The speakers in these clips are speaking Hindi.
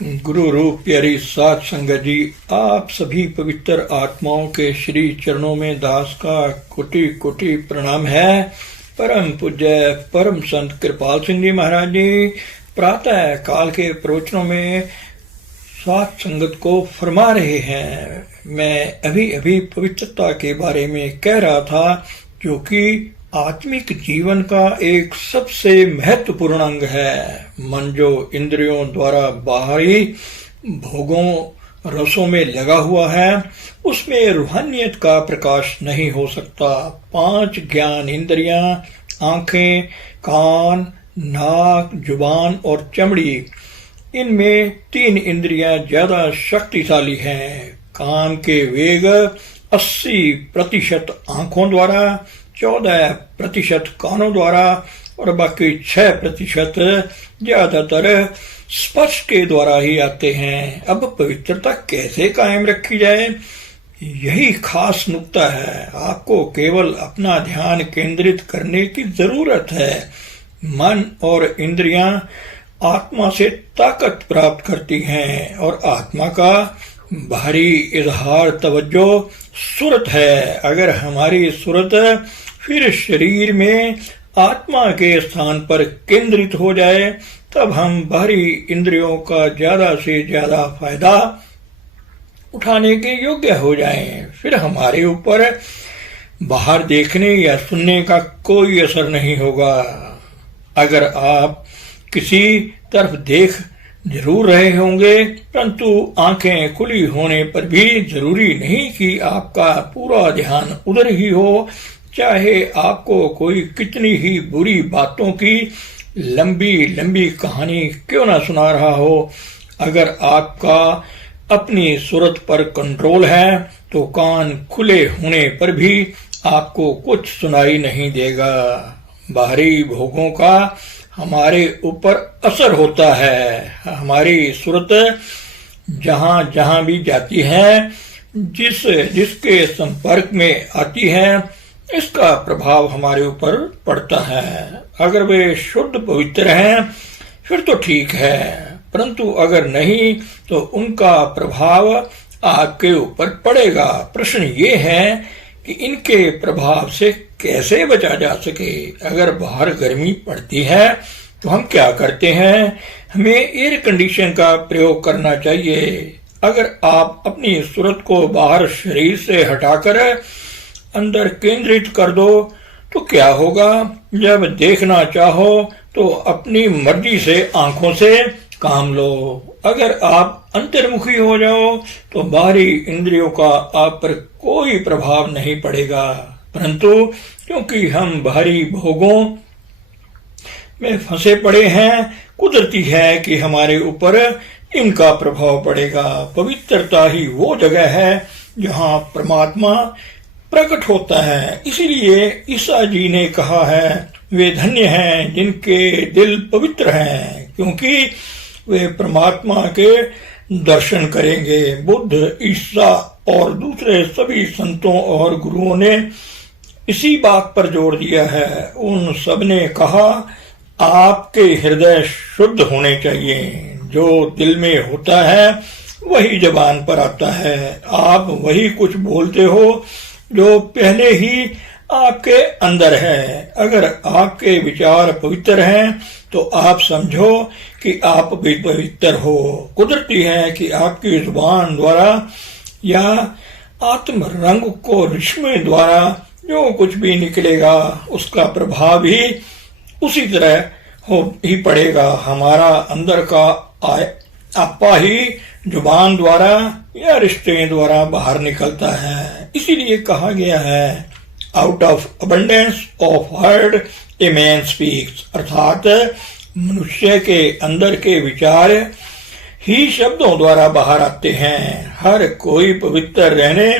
गुरु रूप प्यारी साध संगत जी, आप सभी पवित्र आत्माओं के श्री चरणों में दास का कोटि कोटि प्रणाम है। परम पूज्य परम संत कृपाल सिंह जी महाराज जी प्रातः काल के प्रवचनों में साध संगत को फरमा रहे हैं। मैं अभी अभी पवित्रता के बारे में कह रहा था, जो कि आत्मिक जीवन का एक सबसे महत्वपूर्ण अंग है। मन जो इंद्रियों द्वारा बाहरी भोगों रसों में लगा हुआ है, उसमें रूहानियत का प्रकाश नहीं हो सकता। 5 ज्ञान इंद्रियां, आंखें, कान, नाक, जुबान और चमड़ी, इनमें 3 इंद्रियां ज्यादा शक्तिशाली हैं। कान के वेग 80% आंखों द्वारा, 14% कानों द्वारा और बाकी 6% ज्यादातर स्पर्श के द्वारा ही आते हैं। अब पवित्रता कैसे कायम रखी जाए, यही खास नुक्ता है। आपको केवल अपना ध्यान केंद्रित करने की जरूरत है। मन और इंद्रियां आत्मा से ताकत प्राप्त करती हैं और आत्मा का बाहरी इजहार तवज्जो सूरत है। अगर हमारी सूरत फिर शरीर में आत्मा के स्थान पर केंद्रित हो जाए, तब हम बाहरी इंद्रियों का ज्यादा से ज्यादा फायदा उठाने के योग्य हो जाएं। फिर हमारे ऊपर बाहर देखने या सुनने का कोई असर नहीं होगा। अगर आप किसी तरफ देख जरूर रहे होंगे, परंतु आंखें खुली होने पर भी जरूरी नहीं कि आपका पूरा ध्यान उधर ही हो। चाहे आपको कोई कितनी ही बुरी बातों की लंबी लंबी कहानी क्यों ना सुना रहा हो, अगर आपका अपनी सूरत पर कंट्रोल है तो कान खुले होने पर भी आपको कुछ सुनाई नहीं देगा। बाहरी भोगों का हमारे ऊपर असर होता है। हमारी सूरत जहां जहां भी जाती है, जिसके संपर्क में आती है, इसका प्रभाव हमारे ऊपर पड़ता है। अगर वे शुद्ध पवित्र हैं फिर तो ठीक है, परंतु अगर नहीं तो उनका प्रभाव आपके ऊपर पड़ेगा। प्रश्न ये है कि इनके प्रभाव से कैसे बचा जा सके। अगर बाहर गर्मी पड़ती है तो हम क्या करते हैं? हमें एयर कंडीशन का प्रयोग करना चाहिए। अगर आप अपनी सूरत को बाहर शरीर से हटाकर अंदर केंद्रित कर दो तो क्या होगा? जब देखना चाहो तो अपनी मर्जी से आंखों से काम लो। अगर आप अंतर्मुखी हो जाओ तो बाहरी इंद्रियों का आप पर कोई प्रभाव नहीं पड़ेगा, परंतु क्योंकि हम बाहरी भोगों में फंसे पड़े हैं, कुदरती है कि हमारे ऊपर इनका प्रभाव पड़ेगा। पवित्रता ही वो जगह है जहाँ परमात्मा प्रकट होता है। इसीलिए ईसा जी ने कहा है, वे धन्य हैं जिनके दिल पवित्र हैं, क्योंकि वे परमात्मा के दर्शन करेंगे। बुद्ध, ईसा और दूसरे सभी संतों और गुरुओं ने इसी बात पर जोर दिया है। उन सब ने कहा, आपके हृदय शुद्ध होने चाहिए। जो दिल में होता है वही जबान पर आता है। आप वही कुछ बोलते हो जो पहले ही आपके अंदर है। अगर आपके विचार पवित्र हैं तो आप समझो कि आप भी पवित्र हो। कुदरती है कि आपकी जुबान द्वारा या आत्म रंग को रिश्मे द्वारा जो कुछ भी निकलेगा, उसका प्रभाव ही उसी तरह हो ही पड़ेगा। हमारा अंदर का आपा ही जुबान द्वारा या रिश्ते द्वारा बाहर निकलता है। इसीलिए कहा गया है, out of abundance of heart a man speaks, अर्थात मनुष्य के अंदर के विचार ही शब्दों द्वारा बाहर आते हैं। हर कोई पवित्र रहने,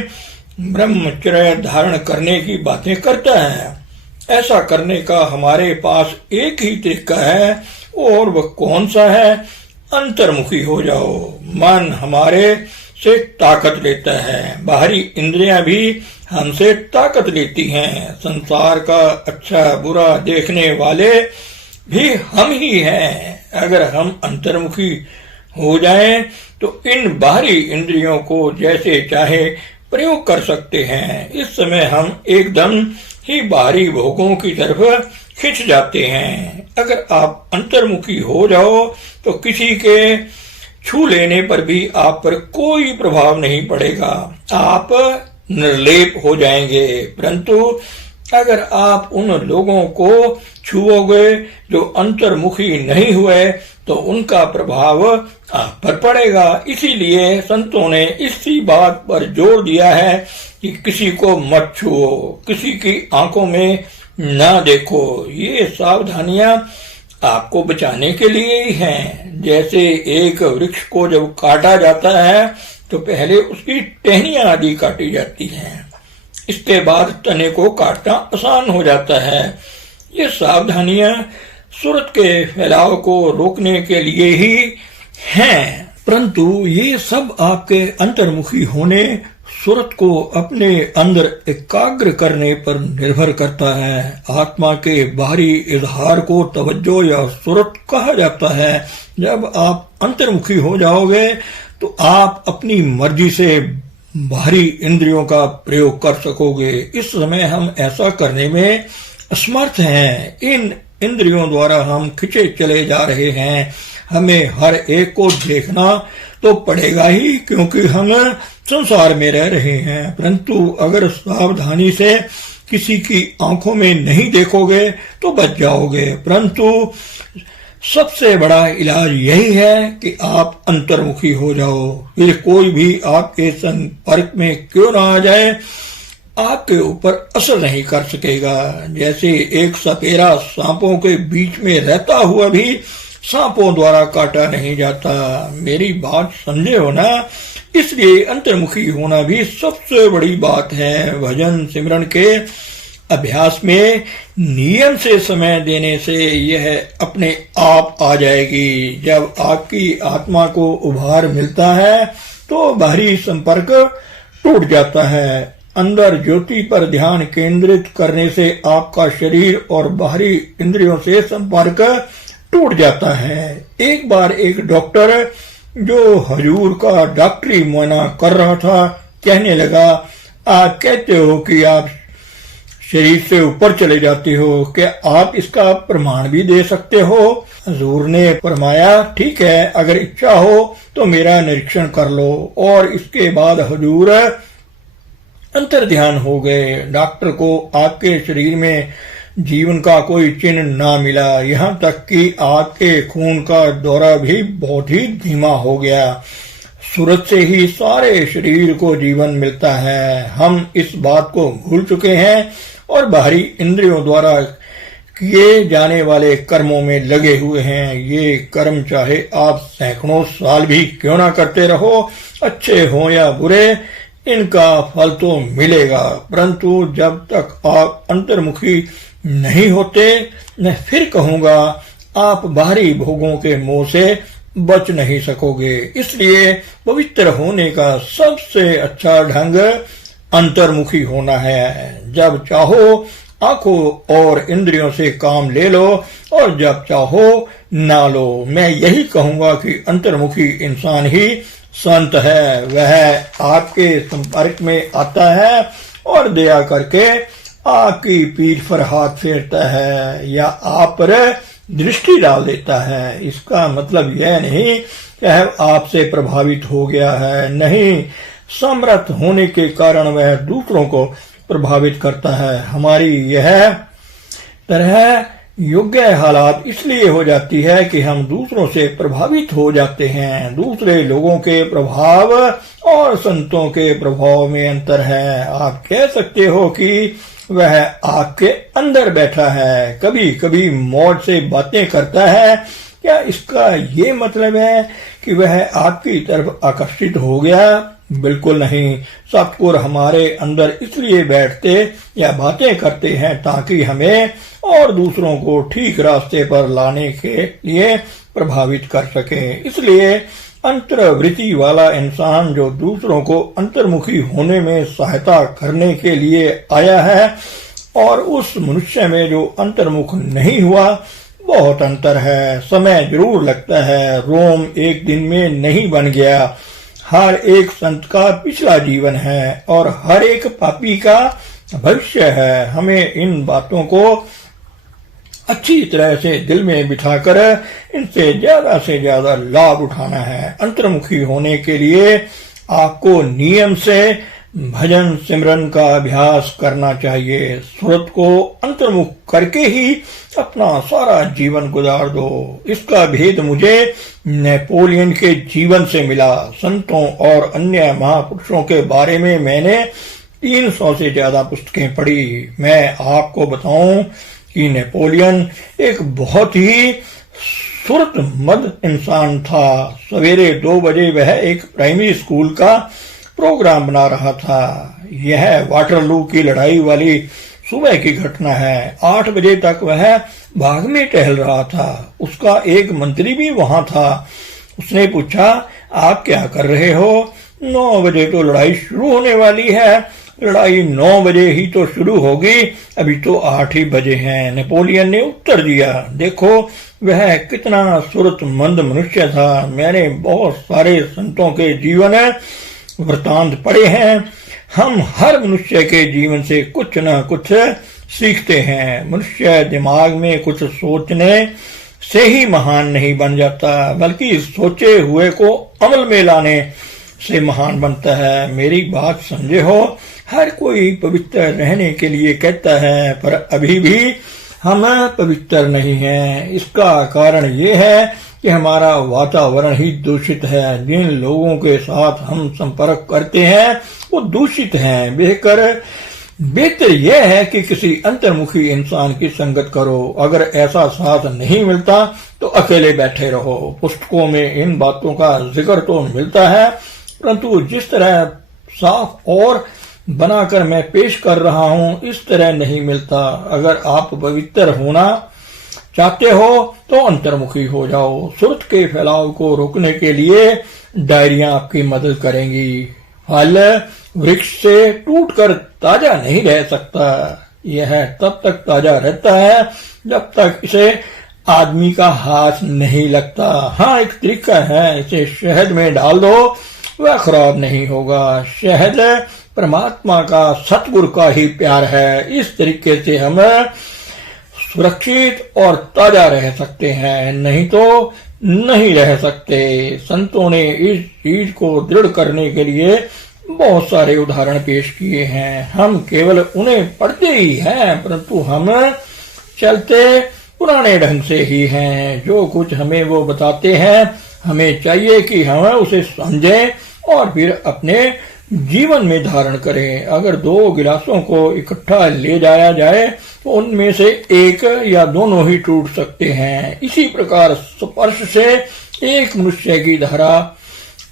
ब्रह्मचर्य धारण करने की बातें करता है। ऐसा करने का हमारे पास एक ही तरीका है, और वह कौन सा है? अंतर्मुखी हो जाओ। मन हमारे से ताकत लेता है, बाहरी इंद्रियां भी हमसे ताकत लेती हैं। संसार का अच्छा बुरा देखने वाले भी हम ही हैं। अगर हम अंतर्मुखी हो जाएं तो इन बाहरी इंद्रियों को जैसे चाहे प्रयोग कर सकते हैं। इस समय हम एकदम ही बाहरी भोगों की तरफ खिंच जाते हैं। अगर आप अंतर्मुखी हो जाओ तो किसी के छू लेने पर भी आप पर कोई प्रभाव नहीं पड़ेगा, आप निर्लेप हो जाएंगे। परंतु अगर आप उन लोगों को छुओगे जो अंतर्मुखी नहीं हुए तो उनका प्रभाव आप पर पड़ेगा। इसीलिए संतों ने इसी बात पर जोर दिया है कि किसी को मत छुओ, किसी की आंखों में ना देखो। ये सावधानियां आपको बचाने के लिए ही हैं। जैसे एक वृक्ष को जब काटा जाता है तो पहले उसकी टहनियां आदि काटी जाती हैं, इसके बाद तने को काटना आसान हो जाता है। ये सावधानियां सूरत के फैलाव को रोकने के लिए ही हैं, परंतु ये सब आपके अंतर्मुखी होने, सूरत को अपने अंदर एकाग्र करने पर निर्भर करता है। आत्मा के बाहरी इजहार को तवज्जो या सूरत कहा जाता है। जब आप अंतर्मुखी हो जाओगे तो आप अपनी मर्जी से बाहरी इंद्रियों का प्रयोग कर सकोगे। इस समय हम ऐसा करने में असमर्थ हैं। इन इंद्रियों द्वारा हम खिंचे चले जा रहे हैं। हमें हर एक को देखना तो पड़ेगा ही, क्योंकि हम संसार में रह रहे हैं। परंतु अगर सावधानी से किसी की आंखों में नहीं देखोगे तो बच जाओगे। परंतु सबसे बड़ा इलाज यही है कि आप अंतर्मुखी हो जाओ। फिर कोई भी आपके संपर्क में क्यों ना आ जाए, आपके ऊपर असर नहीं कर सकेगा। जैसे एक सपेरा सांपों के बीच में रहता हुआ भी सांपों द्वारा काटा नहीं जाता। मेरी बात समझे हो ना? इसलिए अंतर्मुखी होना भी सबसे बड़ी बात है। भजन सिमरन के अभ्यास में नियम से समय देने से यह अपने आप आ जाएगी। जब आपकी आत्मा को उभार मिलता है तो बाहरी संपर्क टूट जाता है। अंदर ज्योति पर ध्यान केंद्रित करने से आपका शरीर और बाहरी इंद्रियों से संपर्क टूट जाता है। एक बार एक डॉक्टर जो हजूर का डॉक्टरी मुआयना कर रहा था कहने लगा, आप कहते हो कि आप शरीर से ऊपर चले जाते हो, क्या आप इसका प्रमाण भी दे सकते हो? हजूर ने फरमाया, ठीक है, अगर इच्छा हो तो मेरा निरीक्षण कर लो। और इसके बाद हजूर अंतर ध्यान हो गए। डॉक्टर को आपके शरीर में जीवन का कोई चिन्ह ना मिला, यहाँ तक कि आपके खून का दौरा भी बहुत ही धीमा हो गया। सूरत से ही सारे शरीर को जीवन मिलता है। हम इस बात को भूल चुके हैं और बाहरी इंद्रियों द्वारा किए जाने वाले कर्मों में लगे हुए हैं। ये कर्म चाहे आप सैकड़ों साल भी क्यों ना करते रहो, अच्छे हो या बुरे, इनका फल तो मिलेगा। परंतु जब तक आप अंतर्मुखी नहीं होते, मैं फिर कहूंगा, आप बाहरी भोगों के मोह से बच नहीं सकोगे। इसलिए पवित्र होने का सबसे अच्छा ढंग अंतर्मुखी होना है। जब चाहो आंखों और इंद्रियों से काम ले लो और जब चाहो ना लो। मैं यही कहूंगा कि अंतर्मुखी इंसान ही संत है। वह आपके संपर्क में आता है और दया करके आपकी पीठ पर हाथ फेरता है या आप पर दृष्टि डाल देता है। इसका मतलब यह नहीं कि आपसे प्रभावित हो गया है, नहीं, समर्थ होने के कारण वह दूसरों को प्रभावित करता है। हमारी यह तरह योग्य हालात इसलिए हो जाती है कि हम दूसरों से प्रभावित हो जाते हैं। दूसरे लोगों के प्रभाव और संतों के प्रभाव में अंतर है। आप कह सकते हो कि वह आपके अंदर बैठा है, कभी कभी मौज से बातें करता है, क्या इसका ये मतलब है कि वह आपकी तरफ आकर्षित हो गया? बिल्कुल नहीं। सतगुरु हमारे अंदर इसलिए बैठते या बातें करते हैं ताकि हमें और दूसरों को ठीक रास्ते पर लाने के लिए प्रभावित कर सके। इसलिए अंतर्वृत्ति वाला इंसान जो दूसरों को अंतर्मुखी होने में सहायता करने के लिए आया है और उस मनुष्य में जो अंतर्मुख नहीं हुआ बहुत अंतर है, समय जरूर लगता है, रोम एक दिन में नहीं बन गया। हर एक संत का पिछला जीवन है और हर एक पापी का भविष्य है। हमें इन बातों को अच्छी तरह से दिल में बिठाकर इनसे से ज्यादा लाभ उठाना है। अंतर्मुखी होने के लिए आपको नियम से भजन सिमरन का अभ्यास करना चाहिए। सुरत को अंतर्मुख करके ही अपना सारा जीवन गुजार दो। इसका भेद मुझे नेपोलियन के जीवन से मिला। संतों और अन्य महापुरुषों के बारे में मैंने 300 से ज्यादा पुस्तकें पढ़ी। मैं आपको बताऊं कि नेपोलियन एक बहुत ही सुरतमंद इंसान था। सवेरे 2 बजे वह एक प्राइमरी स्कूल का प्रोग्राम बना रहा था। यह वाटरलू की लड़ाई वाली सुबह की घटना है। 8 बजे तक वह बाग में टहल रहा था। उसका एक मंत्री भी वहां था। उसने पूछा, आप क्या कर रहे हो? 9 बजे तो लड़ाई शुरू होने वाली है। लड़ाई 9 बजे ही तो शुरू होगी, अभी तो 8 ही बजे हैं। नेपोलियन ने उत्तर दिया, देखो वह कितना सुरतमंद मनुष्य था। मैंने बहुत सारे संतों के जीवन वृतांत पढ़े हैं। हम हर मनुष्य के जीवन से कुछ न कुछ सीखते हैं। मनुष्य दिमाग में कुछ सोचने से ही महान नहीं बन जाता, बल्कि सोचे हुए को अमल में लाने से महान बनता है। मेरी बात समझे हो? हर कोई पवित्र रहने के लिए कहता है, पर अभी भी हम पवित्र नहीं हैं। इसका कारण ये है कि हमारा वातावरण ही दूषित है। जिन लोगों के साथ हम संपर्क करते हैं वो दूषित हैं। बेहतर यह है कि किसी अंतर्मुखी इंसान की संगत करो। अगर ऐसा साथ नहीं मिलता तो अकेले बैठे रहो। पुस्तकों में इन बातों का जिक्र तो मिलता है, परंतु जिस तरह साफ और बनाकर मैं पेश कर रहा हूं इस तरह नहीं मिलता। अगर आप पवित्र होना चाहते हो तो अंतर्मुखी हो जाओ। सुरत के फैलाव को रोकने के लिए डायरियां आपकी मदद करेंगी। फल वृक्ष से टूटकर ताजा नहीं रह सकता। यह तब तक ताजा रहता है जब तक इसे आदमी का हाथ नहीं लगता। हाँ, एक तरीका है, इसे शहद में डाल दो, वह खराब नहीं होगा। शहद परमात्मा का, सतगुरु का ही प्यार है। इस तरीके से हम सुरक्षित और ताजा रह सकते हैं, नहीं तो नहीं रह सकते। संतों ने इस चीज को दृढ़ करने के लिए बहुत सारे उदाहरण पेश किए हैं। हम केवल उन्हें पढ़ते ही हैं, परंतु हम चलते पुराने ढंग से ही हैं। जो कुछ हमें वो बताते हैं, हमें चाहिए कि हम उसे समझें और फिर अपने जीवन में धारण करें। अगर 2 गिलासों को इकट्ठा ले जाया जाए तो उनमें से एक या दोनों ही टूट सकते हैं। इसी प्रकार स्पर्श से एक मनुष्य की धारा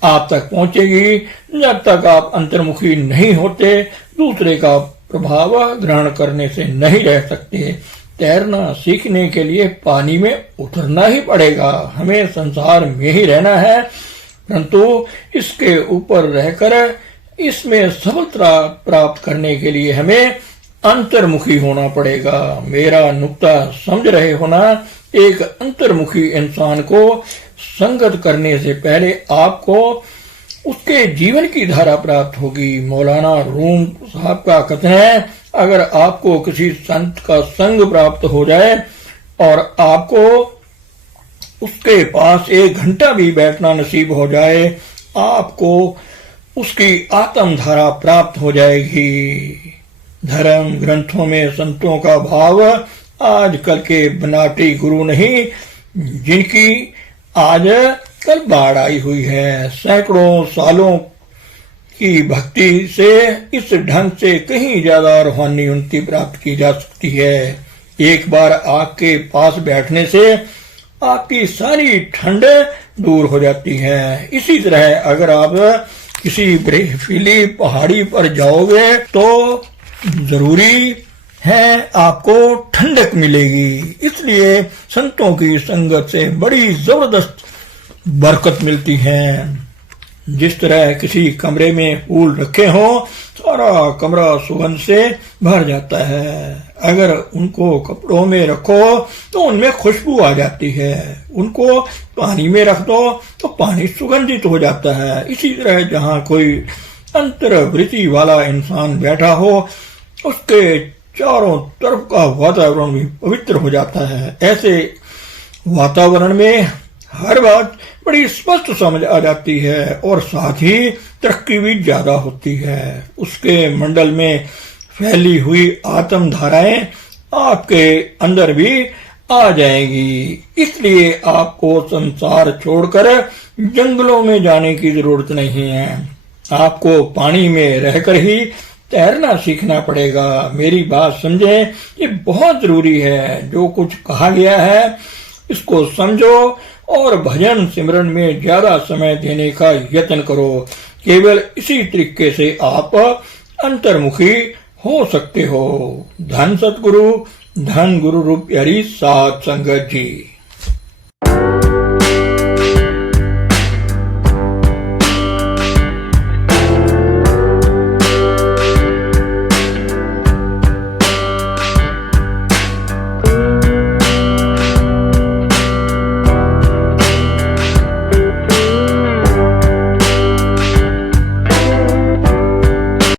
आप तक पहुंचेगी। जब तक आप अंतर्मुखी नहीं होते, दूसरे का प्रभाव ग्रहण करने से नहीं रह सकते। तैरना सीखने के लिए पानी में उतरना ही पड़ेगा। हमें संसार में ही रहना है, परंतु इसके ऊपर रहकर इसमें सफलता प्राप्त करने के लिए हमें अंतर्मुखी होना पड़ेगा। मेरा नुक्ता समझ रहे हो ना? एक अंतर्मुखी इंसान को संगत करने से पहले आपको उसके जीवन की धारा प्राप्त होगी। मौलाना रूम साहब का कथन है, अगर आपको किसी संत का संग प्राप्त हो जाए और आपको उसके पास 1 घंटा भी बैठना नसीब हो जाए, आपको उसकी आत्म धारा प्राप्त हो जाएगी। धर्म ग्रंथों में संतों का भाव आजकल के बनावटी गुरु नहीं, जिनकी आज कल बाढ़ आई हुई है। सैकड़ों सालों की भक्ति से इस ढंग से कहीं ज्यादा रूहानी उन्नति प्राप्त की जा सकती है। एक बार आपके पास बैठने से आपकी सारी ठंड दूर हो जाती है। इसी तरह अगर आप किसी बर्फीली पहाड़ी पर जाओगे तो जरूरी है आपको ठंडक मिलेगी। इसलिए संतों की संगत से बड़ी जबरदस्त बरकत मिलती है। जिस तरह किसी कमरे में फूल रखे हों, सारा कमरा सुगंध से भर जाता है। अगर उनको कपड़ों में रखो तो उनमें खुशबू आ जाती है, उनको पानी में रख दो तो पानी सुगंधित हो जाता है। इसी तरह जहाँ कोई अंतर्वृत्ति वाला इंसान बैठा हो उसके चारों तरफ का वातावरण भी पवित्र हो जाता है। ऐसे वातावरण में हर बात बड़ी स्पष्ट समझ आ जाती है और साथ ही तरक्की भी ज्यादा होती है। उसके मंडल में फैली हुई आत्म धाराएं आपके अंदर भी आ जाएगी। इसलिए आपको संसार छोड़कर जंगलों में जाने की जरूरत नहीं है, आपको पानी में रहकर ही तैरना सीखना पड़ेगा। मेरी बात समझें, ये बहुत जरूरी है। जो कुछ कहा गया है इसको समझो और भजन सिमरन में ज्यादा समय देने का यत्न करो। केवल इसी तरीके से आप अंतर्मुखी हो सकते हो। धन सतगुरु, धन गुरु रूप हरि साध संगत जी।